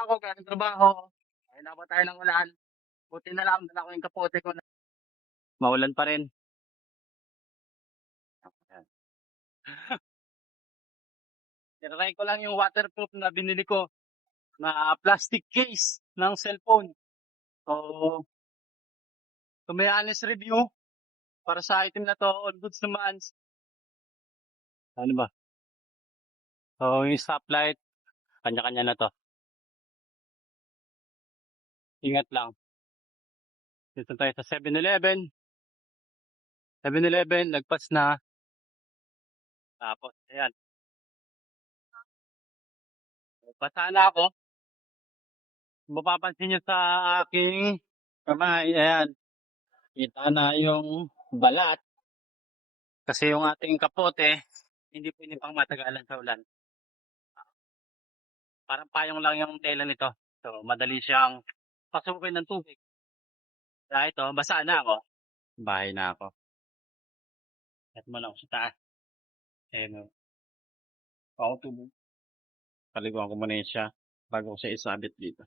na ako galing trabaho. Ay na tayo ng ulan. Buti na lang dala ko yung kapote ko na maulan pa rin. Ayan. Tinry ko lang yung waterproof na binili ko na plastic case ng cellphone. So, to may honest review, para sa item na to, all goods naman. Ano ba? So, yung stoplight, kanya-kanya na to. Ingat lang. Dito tayo sa 7-Eleven. 7-Eleven, lagpas na. Tapos, ayan. Basa na ako. Kung mapapansin nyo sa aking kamay, ayan. Kita na yung balat. Kasi yung ating kapote, hindi pwede pang matagalan sa ulan. Parang payong lang yung tela nito. So, madali siyang pasukin ng tubig. Kaya ito, basa na ako. Bahay na ako. At mo lang sa taas. Ayan o. Ako tubig. Paliguan ko muna yun siya bago ko siya isabit dito.